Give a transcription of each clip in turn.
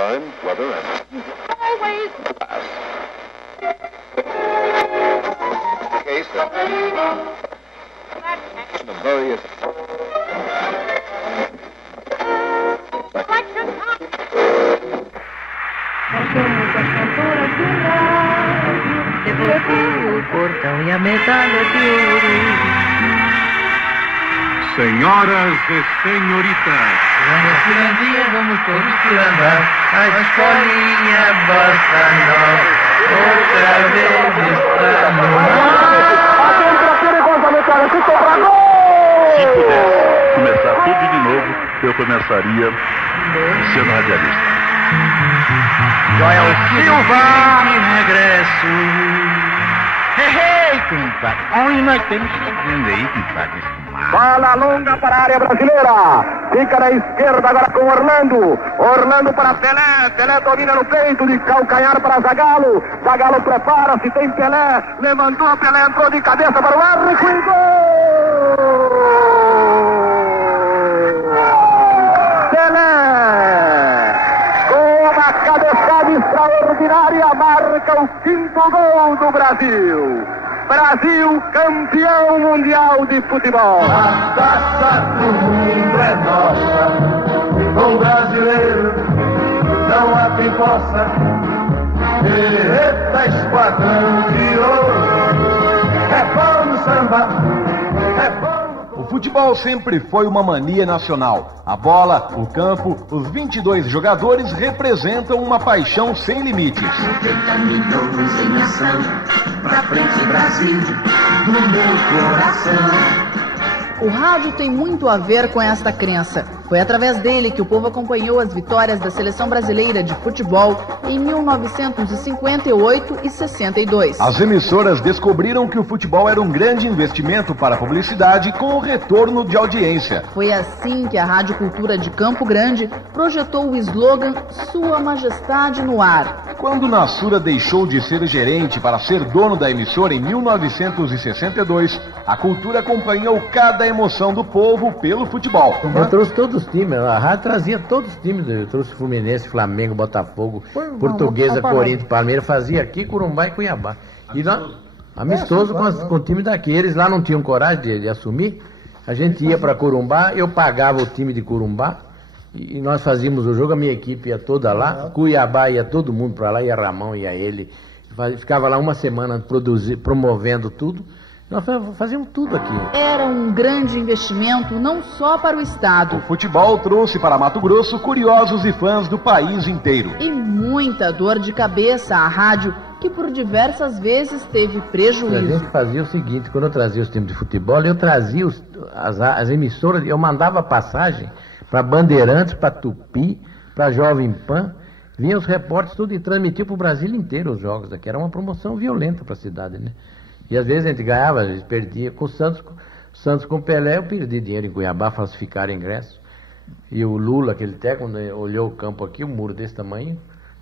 time, weather, and always pass. Case of the various o portão e a medalha de ouro. Senhoras e senhoritas, Vamos Pirandinha, vamos todos pirandar. A escolinha bossa nova, outra vez está no ar. A temperatura igual a metralha, que sobra gol! Se pudesse começar tudo de novo, eu começaria sendo radialista. Joel Silva de regresso. Hey, compadre. Olha, nós temos que vendo aí, compadre. Bola longa para a área brasileira. Fica na esquerda agora com Orlando. Orlando para Pelé. Pelé domina no peito de calcanhar para Zagallo. Zagallo prepara-se, tem Pelé. Levantou a Pelé, entrou de cabeça para o arco e gol! Pelé! Com uma cabeçada extraordinária, marca o 5º gol do Brasil. Brasil, campeão mundial de futebol. A taça do mundo é nossa, com brasileiro não há quem possa. Eita, esquadrão de ouro, é bom no samba, é bom. O futebol sempre foi uma mania nacional. A bola, o campo, os 22 jogadores representam uma paixão sem limites. 70 milhões em ação, pra frente Brasil, no meu coração. O rádio tem muito a ver com esta crença. Foi através dele que o povo acompanhou as vitórias da seleção brasileira de futebol em 1958 e 62. As emissoras descobriram que o futebol era um grande investimento para a publicidade com o retorno de audiência. Foi assim que a Rádio Cultura de Campo Grande projetou o slogan Sua Majestade no Ar. Quando Nassura deixou de ser gerente para ser dono da emissora em 1962, a Cultura acompanhou cada emoção do povo pelo futebol. Eu trouxe todos os times, a rádio trazia todos os times, eu trouxe Fluminense, Flamengo, Botafogo, Portuguesa, Corinthians, Palmeiras, fazia aqui, Corumbá e Cuiabá. E nós, amistoso com o time daqui, eles lá não tinham coragem de assumir, a gente ia para Corumbá, eu pagava o time de Corumbá, e nós fazíamos o jogo, a minha equipe ia toda lá, Cuiabá ia todo mundo para lá, ia Ramão, ia ele, ficava lá uma semana promovendo tudo. Nós fazíamos tudo aqui. Era um grande investimento não só para o estado. O futebol trouxe para Mato Grosso curiosos e fãs do país inteiro. E muita dor de cabeça à rádio, que por diversas vezes teve prejuízo. A gente fazia o seguinte, quando eu trazia os times de futebol, eu trazia as emissoras, eu mandava passagem para Bandeirantes, para Tupi, para Jovem Pan, vinham os repórteres tudo e transmitiam para o Brasil inteiro os jogos daqui. Era uma promoção violenta para a cidade, né? E às vezes a gente ganhava, às vezes perdia. Com o Santos com o Pelé, eu perdi dinheiro em Cuiabá, falsificaram ingresso. E o Lula, aquele técnico, quando olhou o campo aqui, um muro desse tamanho,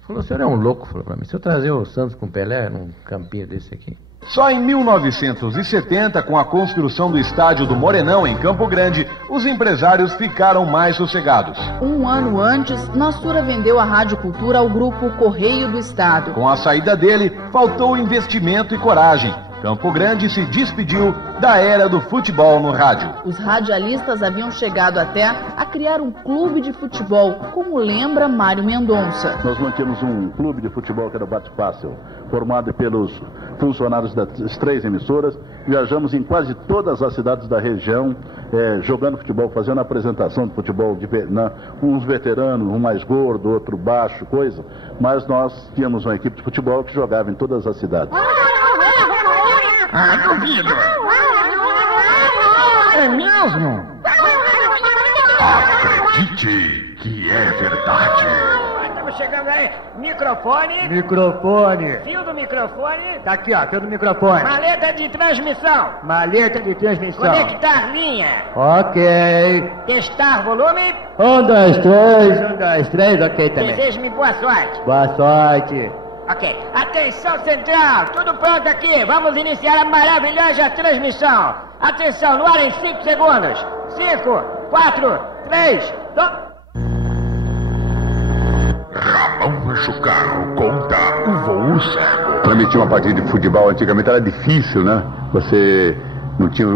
falou, o senhor é um louco, falou para mim, se eu trazer o Santos com o Pelé num campinho desse aqui. Só em 1970, com a construção do estádio do Morenão, em Campo Grande, os empresários ficaram mais sossegados. Um ano antes, Nassura vendeu a Rádio Cultura ao grupo Correio do Estado. Com a saída dele, faltou investimento e coragem. Campo Grande se despediu da era do futebol no rádio. Os radialistas haviam chegado até a criar um clube de futebol, como lembra Mário Mendonça. Nós mantínhamos um clube de futebol que era o Bate-Fácil, formado pelos funcionários das 3 emissoras. Viajamos em quase todas as cidades da região, jogando futebol, fazendo apresentação de futebol, uns veteranos, um mais gordo, outro baixo, coisa. Mas nós tínhamos uma equipe de futebol que jogava em todas as cidades. Ah, duvido. É mesmo? acredite que é verdade. Estamos chegando aí. Microfone. Microfone. Fio do microfone. Tá aqui, ó, fio do microfone. Maleta de transmissão. Maleta de transmissão. Conectar linha. Ok. Testar volume. 1, 2, 3. 1, 2, 3, ok também. Desejo-me boa sorte. Boa sorte. Ok. Atenção central, tudo pronto aqui. Vamos iniciar a maravilhosa transmissão. Atenção, no ar em 5 segundos. 5, 4, 3, 2... Macho Carro conta o voo cego. Transmitir uma partida de futebol antigamente era difícil, né? Você não tinha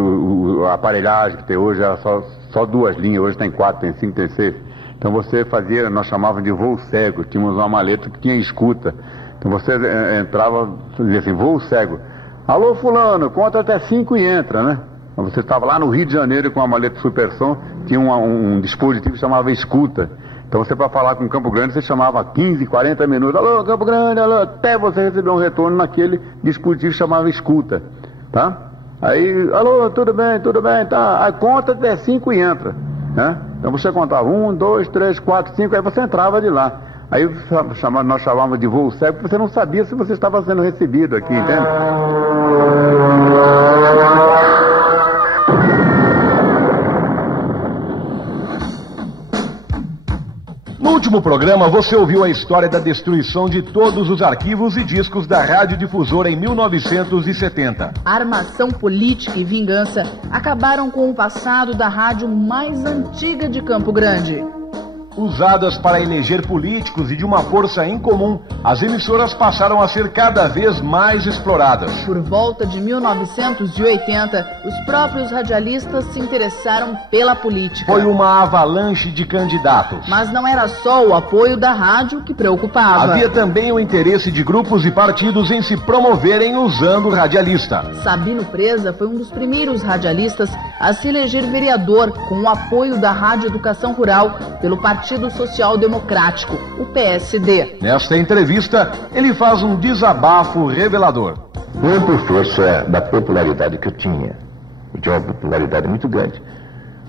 a aparelhagem que tem hoje, era só 2 linhas, hoje tem 4, tem 5, tem 6. Então você fazia, nós chamávamos de voo cego, tínhamos uma maleta que tinha escuta. Então você entrava, dizia assim, voo cego. Alô fulano, conta até 5 e entra, né? Você estava lá no Rio de Janeiro com a maleta Supersom, tinha um dispositivo que chamava escuta. Então você, para falar com Campo Grande, você chamava 15, 40 minutos, alô Campo Grande, alô, até você receber um retorno naquele dispositivo que chamava escuta, tá? Aí, alô, tudo bem, tá? Aí conta até 5 e entra, né? Então você contava 1, 2, 3, 4, 5, aí você entrava de lá. Aí nós chamávamos de voo cego, porque você não sabia se você estava sendo recebido aqui, entende? No último programa, você ouviu a história da destruição de todos os arquivos e discos da radiodifusora em 1970. Armação política e vingança acabaram com o passado da rádio mais antiga de Campo Grande. Usadas para eleger políticos e de uma força incomum, as emissoras passaram a ser cada vez mais exploradas. Por volta de 1980, os próprios radialistas se interessaram pela política. Foi uma avalanche de candidatos. Mas não era só o apoio da rádio que preocupava. Havia também o interesse de grupos e partidos em se promoverem usando o radialista. Sabino Preza foi um dos primeiros radialistas a se eleger vereador com o apoio da Rádio Educação Rural pelo Partido Social Democrático, o PSD. Nesta entrevista, ele faz um desabafo revelador. Não por força da popularidade que eu tinha uma popularidade muito grande.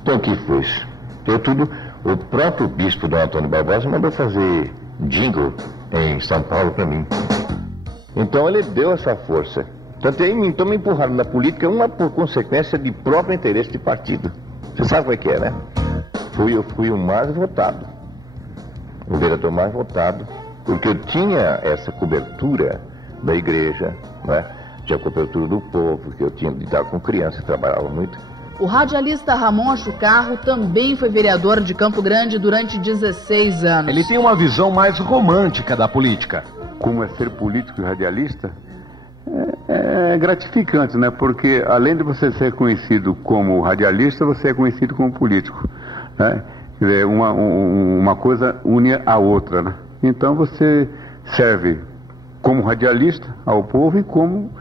Então o que fez? Eu tudo, o próprio bispo Dom Antônio Barbosa mandou fazer jingle em São Paulo para mim. Então ele deu essa força. Tanto então me empurraram na política, uma por consequência de próprio interesse de partido. Você sabe como é que é, né? Eu fui o mais votado, o vereador mais votado, porque eu tinha essa cobertura da igreja, né? Tinha a cobertura do povo, que eu tinha de estar com criança, trabalhava muito. O radialista Ramon Achucarro também foi vereador de Campo Grande durante 16 anos. Ele tem uma visão mais romântica da política. Como é ser político e radialista? É gratificante, né? Porque além de você ser conhecido como radialista, você é conhecido como político, né? Quer dizer, uma coisa une a outra, né? Então você serve como radialista ao povo e como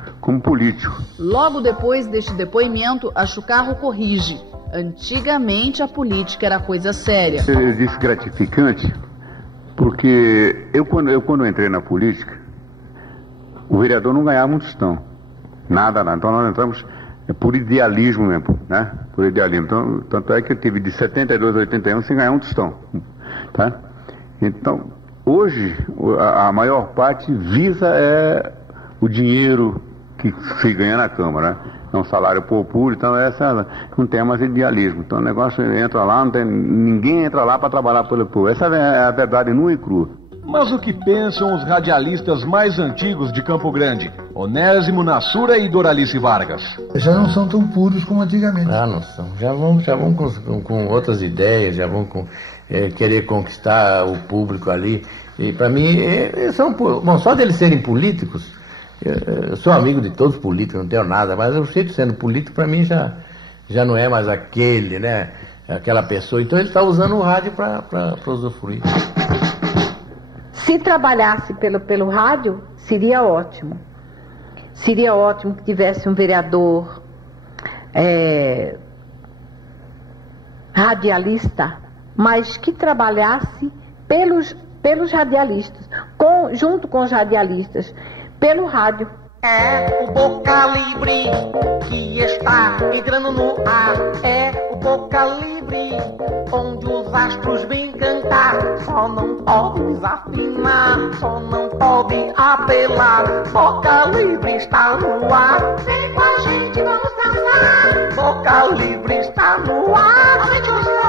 político. Logo depois deste depoimento, Achucarro corrige. Antigamente a política era coisa séria. Eu disse gratificante porque quando entrei na política, o vereador não ganhava um tostão. Nada. Então nós entramos por idealismo mesmo, né? Por idealismo. Então, tanto é que eu tive de 72 a 81 sem ganhar um tostão, tá? Então, hoje, a maior parte visa o dinheiro que se ganha na Câmara, né? É um salário puro, então não tem mais idealismo. Então o negócio entra lá, ninguém entra lá para trabalhar pelo povo. Essa é a verdade nua e crua. Mas o que pensam os radialistas mais antigos de Campo Grande? Onésimo Nassura e Doralice Vargas. Já não são tão puros como antigamente. Ah, não são. Já vão com outras ideias, já vão querer conquistar o público ali. E para mim, bom, só deles serem políticos, eu sou amigo de todos os políticos, não tenho nada, mas o jeito de sendo político, para mim, já não é mais aquele, né? Aquela pessoa. Então ele está usando o rádio para usufruir. Se trabalhasse pelo rádio, seria ótimo. Seria ótimo que tivesse um vereador radialista, mas que trabalhasse pelos radialistas, junto com os radialistas, pelo rádio. É o Boca Livre que está entrando no ar. É o Boca Livre onde os astros vêm cantar. Só não pode desafinar, só não pode apelar. Boca Livre está no ar. Vem com a gente, vamos dançar. Boca Livre está no ar. Aumente o som,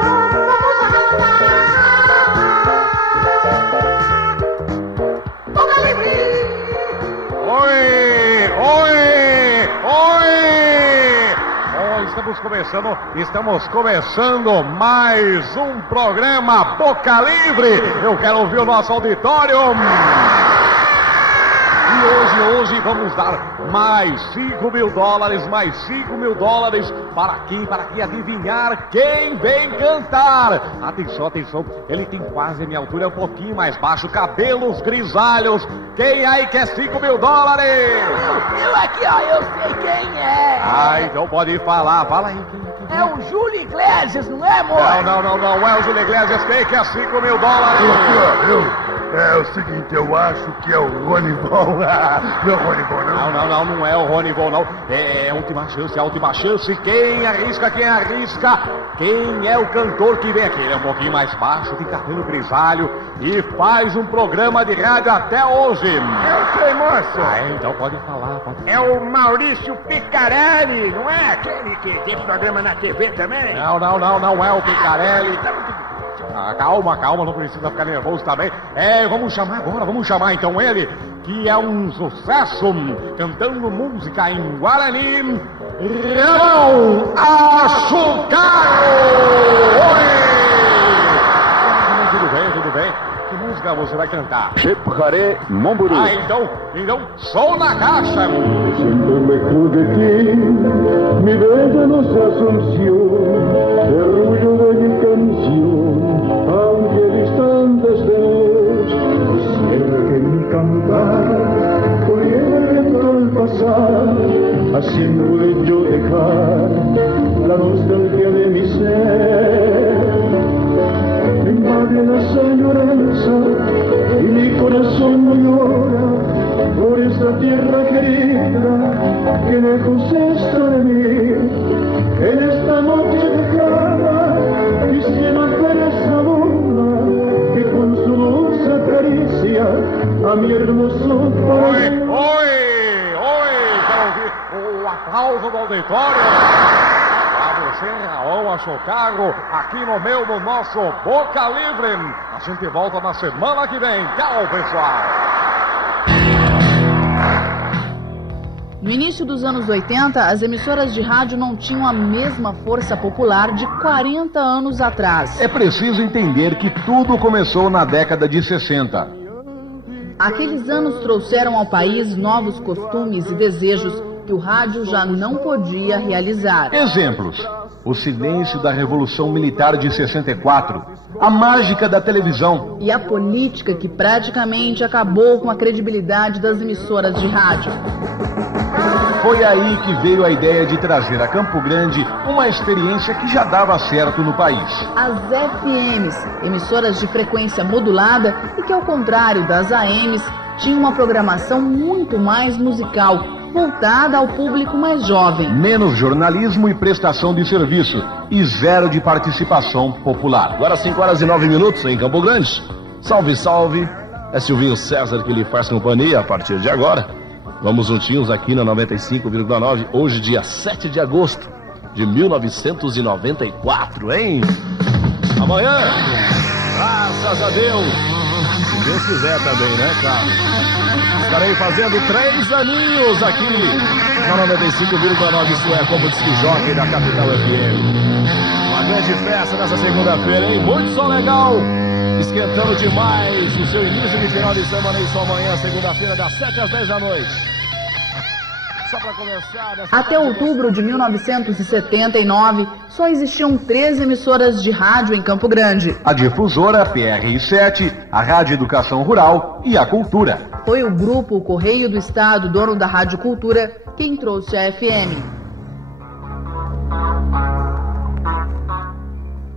vamos dançar. Boca Livre. Oi! Estamos começando mais um programa Boca Livre. Eu quero ouvir o nosso auditório. E hoje vamos dar mais $5 mil, mais $5 mil para quem adivinhar quem vem cantar. Atenção, ele tem quase a minha altura, um pouquinho mais baixo, cabelos grisalhos. Quem aí quer $5 mil? Eu aqui, ó, eu sei quem é. Então pode falar, fala aí. É o Júlio Iglesias, não é, amor? Não é o Júlio Iglesias. Quem quer $5 mil? É o seguinte, eu acho que é o Ronivon. Não é o Ronivon, não? Não é o Ronivon, não. É a última chance. Quem arrisca? Quem é o cantor que vem aqui? Ele é um pouquinho mais baixo, tem cabelo grisalho e faz um programa de rádio até hoje. Eu sei, moço. Então pode falar. É o Maurício Picarelli, não é? Aquele que tem programa na TV também? Não é o Picarelli. Calma, não precisa ficar nervoso também. Vamos chamar então ele, que é um sucesso, cantando música em Guarani, Ramon Açucaro! Tudo bem. Que música você vai cantar? Chepharé Momburu. Então, som na caixa. Siempre me de ti, mi bella nuestra Asunción, orgullo de mi canción, aunque distante estés. Quisiera que mi cantar corriera el viento al pasar, haciendo yo dejar la nostalgia de mi ser. Me invade la añoranza y mi corazón no llora por esta tierra querida que lejos está de mí. En esta noche lejana quisiera ver esa luna que con su dulce caricia a mi hermoso corazón. Quero ouvir o aplauso do auditório. Raul Açucaro, aqui no nosso Boca Livre. A gente volta na semana que vem. Tchau, pessoal. No início dos anos 80, as emissoras de rádio não tinham a mesma força popular de 40 anos atrás. É preciso entender que tudo começou na década de 60. Aqueles anos trouxeram ao país novos costumes e desejos que o rádio já não podia realizar. Exemplos: o silêncio da Revolução Militar de 64, a mágica da televisão e a política que praticamente acabou com a credibilidade das emissoras de rádio. Foi aí que veio a ideia de trazer a Campo Grande uma experiência que já dava certo no país. As FMs, emissoras de frequência modulada e que, ao contrário das AMs, tinham uma programação muito mais musical, voltada ao público mais jovem. Menos jornalismo e prestação de serviço e zero de participação popular. Agora 5h09 em Campo Grande. Salve, salve. É Silvinho César que lhe faz companhia a partir de agora. Vamos juntinhos aqui na 95,9, hoje dia 7 de agosto de 1994, hein? Amanhã, graças a Deus, se Deus quiser também, né, cara? Estarei fazendo 3 aninhos aqui na 95,9, isso é como disque jockey da Capital FM. Uma grande festa nessa segunda-feira, hein? Muito som legal, esquentando demais o seu início de final de semana e sua manhã, segunda-feira, das 7 às 10 da noite. Até outubro de 1979, só existiam 13 emissoras de rádio em Campo Grande. A Difusora, PRI7, a Rádio Educação Rural e a Cultura. Foi o grupo Correio do Estado, dono da Rádio Cultura, quem trouxe a FM.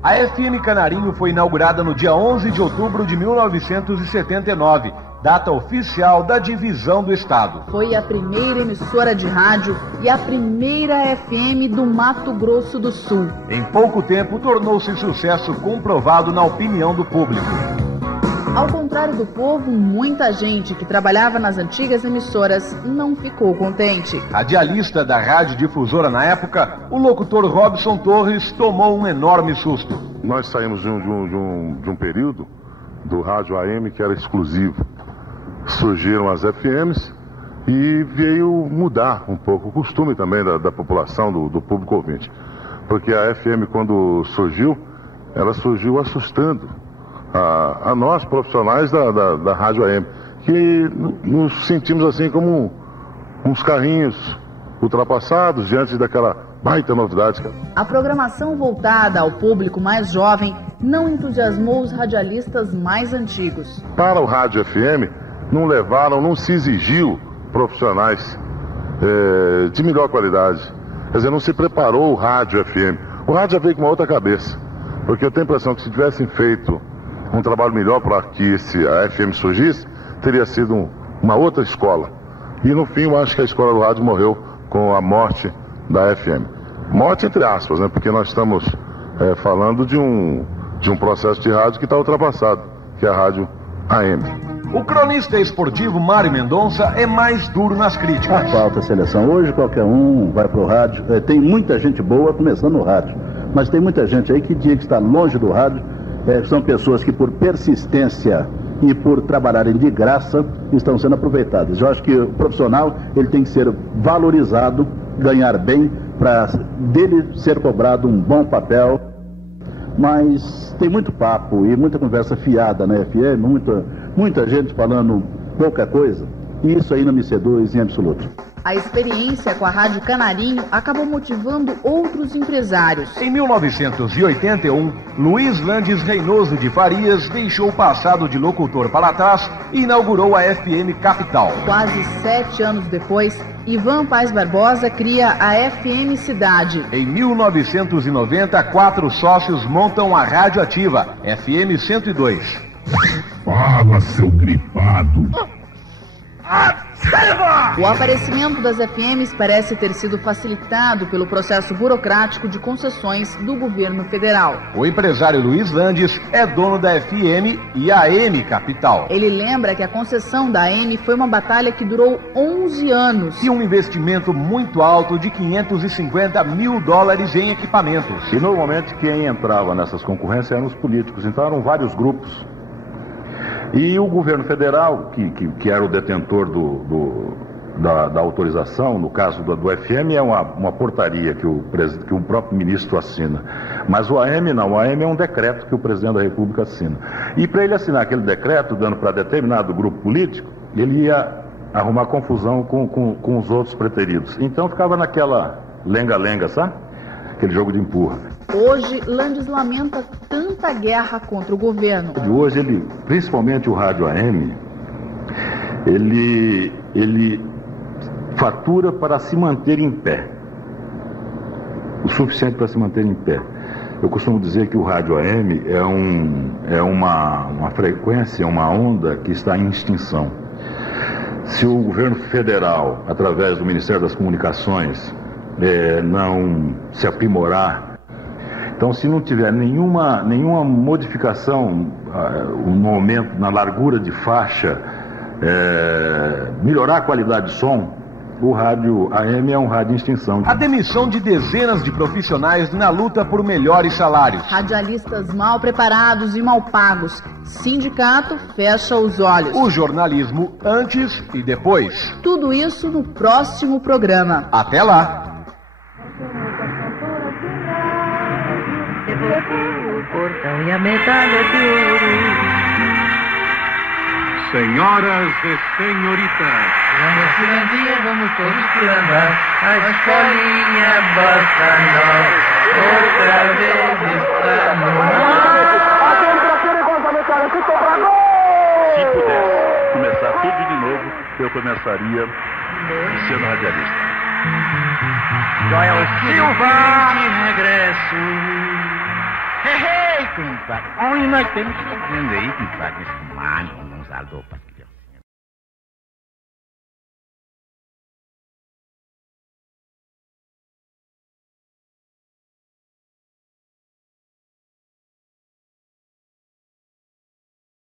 A FM Canarinho foi inaugurada no dia 11 de outubro de 1979, data oficial da divisão do Estado. Foi a primeira emissora de rádio e a primeira FM do Mato Grosso do Sul. Em pouco tempo, tornou-se sucesso comprovado na opinião do público. Ao contrário do povo, muita gente que trabalhava nas antigas emissoras não ficou contente. Radialista da Rádio Difusora na época, o locutor Robson Torres tomou um enorme susto. Nós saímos de um período do rádio AM que era exclusivo. Surgiram as FMs e veio mudar um pouco o costume também da população, do público ouvinte. porque a FM, quando surgiu, ela surgiu assustando a nós, profissionais da Rádio AM, que nos sentimos assim como uns carrinhos ultrapassados diante daquela baita novidade, cara. A programação voltada ao público mais jovem não entusiasmou os radialistas mais antigos. Para o rádio FM, não se exigiu profissionais de melhor qualidade. Quer dizer, não se preparou o rádio FM. O rádio já veio com uma outra cabeça. Porque eu tenho a impressão que se tivessem feito um trabalho melhor para que a FM surgisse, teria sido uma outra escola. E no fim, eu acho que a escola do rádio morreu com a morte da FM. Morte entre aspas, né? Porque nós estamos falando de um processo de rádio que está ultrapassado, que é a rádio AM. O cronista esportivo Mário Mendonça é mais duro nas críticas. Falta seleção. Hoje qualquer um vai pro rádio. Tem muita gente boa começando no rádio. Mas tem muita gente aí que diz que está longe do rádio. São pessoas que por persistência e por trabalharem de graça estão sendo aproveitadas. Eu acho que o profissional ele tem que ser valorizado, ganhar bem, para dele ser cobrado um bom papel. Mas tem muito papo e muita conversa fiada na FM, muita gente falando pouca coisa, e isso aí não me seduz em absoluto. A experiência com a Rádio Canarinho acabou motivando outros empresários. Em 1981, Luiz Landes Reinoso de Farias deixou o passado de locutor para trás e inaugurou a FM Capital. Quase 7 anos depois, Ivan Paes Barbosa cria a FM Cidade. Em 1990, 4 sócios montam a Rádio Ativa, FM 102. Fala, seu gripado. O aparecimento das FMs parece ter sido facilitado pelo processo burocrático de concessões do governo federal. O empresário Luiz Landes é dono da FM e AM Capital. Ele lembra que a concessão da AM foi uma batalha que durou 11 anos. E um investimento muito alto de $550 mil em equipamentos. E normalmente quem entrava nessas concorrências eram os políticos, então eram vários grupos. E o governo federal, que era o detentor da autorização, no caso do FM, é uma portaria que o próprio ministro assina. Mas o AM não, o AM é um decreto que o presidente da República assina. E para ele assinar aquele decreto, dando para determinado grupo político, ele ia arrumar confusão com os outros preteridos. Então ficava naquela lenga-lenga, sabe? Aquele jogo de empurra. Hoje, Landes lamenta tanta guerra contra o governo. Hoje, principalmente o rádio AM, ele fatura para se manter em pé. O suficiente para se manter em pé. Eu costumo dizer que o rádio AM é uma frequência, uma onda que está em extinção. Se o governo federal, através do Ministério das Comunicações, não se aprimorar, então se não tiver nenhuma modificação no aumento, na largura de faixa, melhorar a qualidade de som, o rádio AM é um rádio em extinção. A demissão de dezenas de profissionais na luta por melhores salários. Radialistas mal preparados e mal pagos. Sindicato fecha os olhos. O jornalismo antes e depois. Tudo isso no próximo programa. Até lá! Portão e a medalha de ouro. Senhoras e senhoritas, Vamos por um dia, vamos todos por andar. A escolinha bossa nova, outra vez está no ar. Se pudesse começar tudo de novo, eu começaria sendo radialista. Joel Silva! De regresso. Hey, compadre. Onde nós temos que aprender aí, compadre, nesse mano, não usar roupa.